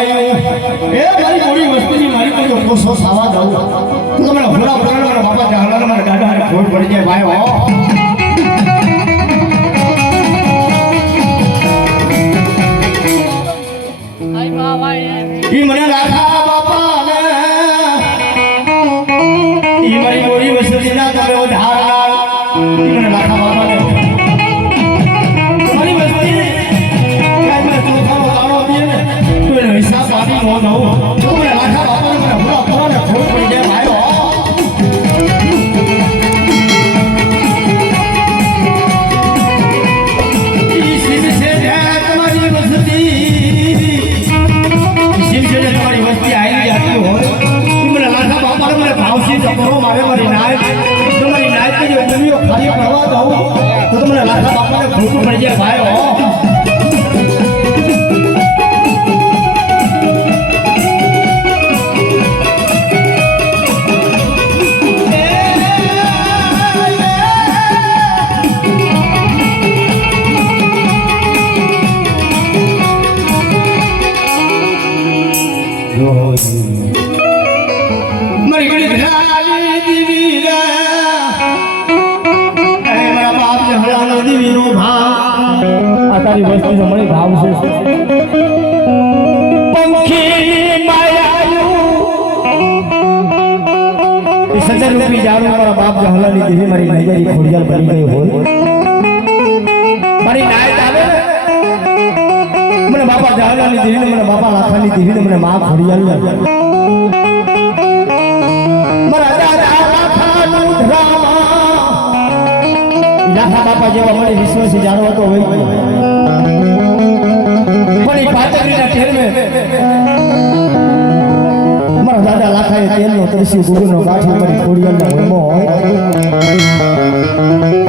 એ મારી મોડી વસ્તીની મારી કોઈ ઓછો સાવા દઉં તું તમને ભૂલા ભૂલા મારા બાપા જહાલા મારા ગાડા ખોટ પડી જાય ભાઈ હો ઈ મને રાખા બાપા ને ઈ મારી મોડી વસ્તીના તમે ધાર ઈ મને રાખા બાપા ને મારી વસ્તી કાઈ મને તું ખાવ લાવો દે ને તું એનો હિસાબ આપી નો દઉં તું મને રાખા બાપા ને મને ભૂલા ભૂલા ને ખોટ પડી જાય ભાઈ હો તારી વસ્તુ તો મને ભાવ છે પંખી માયાયું એ સજર રૂપી જાણું મારા બાપ જહલાની દેવી મારી નજરી ખોડિયાલ બની ગઈ હોય મારી નાયત આવે મને બાપા જહલાની દેવી મને બાપા લાખાની દેવી મને મા ખોડિયાલ મારા દાદા લાખાનું ધરામા લાખા બાપા જેવા મને વિશ્વાસ જાણવો તો હોય પણ પાતળીના ટેલ મે મારા દાદા લાખાએ તેલનો તરસી ગુરુનો ગાંઠી મારી ખોડિયાલનો હોય